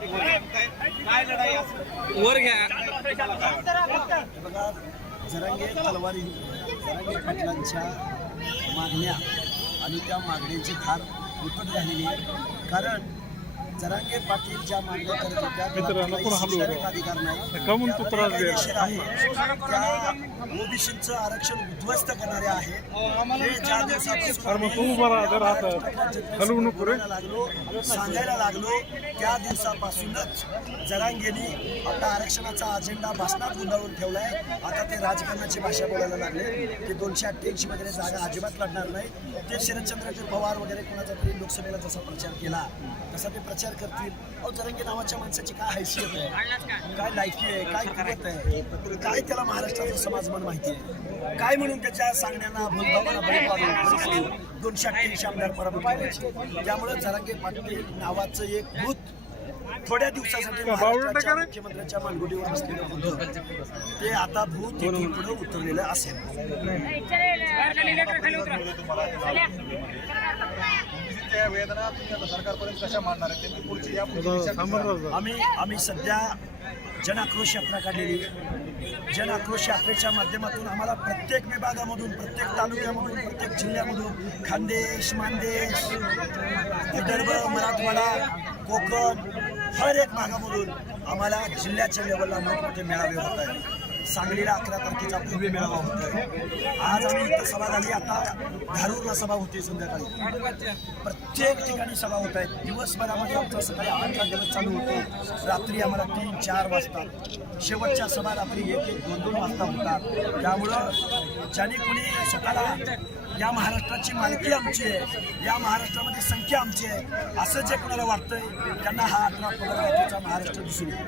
काय लढाई असेल वर घ्या. बघा, जरांगे तलवारी जरांगे पाटलांच्या मागण्या आणि त्या मागण्यांची फार विपत झालेली आहे. कारण जरांगे पाटील ज्या मागण्या करत होत्या अधिकार नाही, कायदेशीर आहे. त्या ओबीसीचं आरक्षण उद्ध्वस्त करणारे आहेत. हे ज्या दिवसापासून लागलो सांगायला लागलो त्या दिवसापासूनच जरांगेनी आपला आरक्षणाचा अजेंडा भाषणात गुंडाळून ठेवलाय. आता ते राजकारणाची भाषा बोलायला लागले की 288 वगैरे जागा अजिबात लढणार नाही. ते शरदचंद्र पवार वगैरे कोणाचा तरी लोकसभेला जसा प्रचार केला तसा ते प्रचार करतील. अहो, जरांगे नावाच्या माणसाची काय हैसियत आहे, काय लायकी आहे, काय कुवत आहे, काय त्याला महाराष्ट्राचं समाजमन माहिती आहे, काय म्हणून त्याच्या सांगण्याला भूलभावाला बळी पाडून 288 आमदार पराभूत करायचे. त्यामुळे जरांगे पाटील नावाचं एक भूत थोड्या दिवसासाठी महाराष्ट्राच्या मुख्यमंत्र्यांच्या मानगुटीवर बसलेलं होतं. ते आता भूत इथून पुढे उतरलेलं असेल. वेदना तुम्ही आता सरकारपर्यंत कशा मांडणार आहे ते पुढची आम्ही सध्या जनआक्रोश यात्रा काढलेली. जनआक्रोश यात्रेच्या माध्यमातून आम्हाला प्रत्येक विभागामधून, प्रत्येक तालुक्यामधून, प्रत्येक जिल्ह्यामधून, खानदेश, मानदेश, विदर्भ, मराठवाडा, कोकण, हर एक भागामधून आम्हाला जिल्ह्याच्या लेवलला मोठमोठे मेळावे होत आहेत. सांगलीला 11 तारखेचा पूर्वी मेळावा होत आहे. आज आम्ही इथं सभा झाली. आता धारूरला सभा होती संध्याकाळी. प्रत्येक ठिकाणी सभा होत आहेत. दिवसभरामध्ये आमचा सकाळी 8चा दिवस चालू होतो. रात्री आम्हाला 3-4 वाजतात. शेवटच्या सभा रात्री 1-1, 2-2 वाजता होतात. त्यामुळं ज्यांनी कुणी स्वतःला या महाराष्ट्राची मालकी आमची आहे, या महाराष्ट्रामध्ये संख्या आमची आहे असं जे कोणाला वाटतंय त्यांना हा 18 महाराष्ट्र दिसून येतो.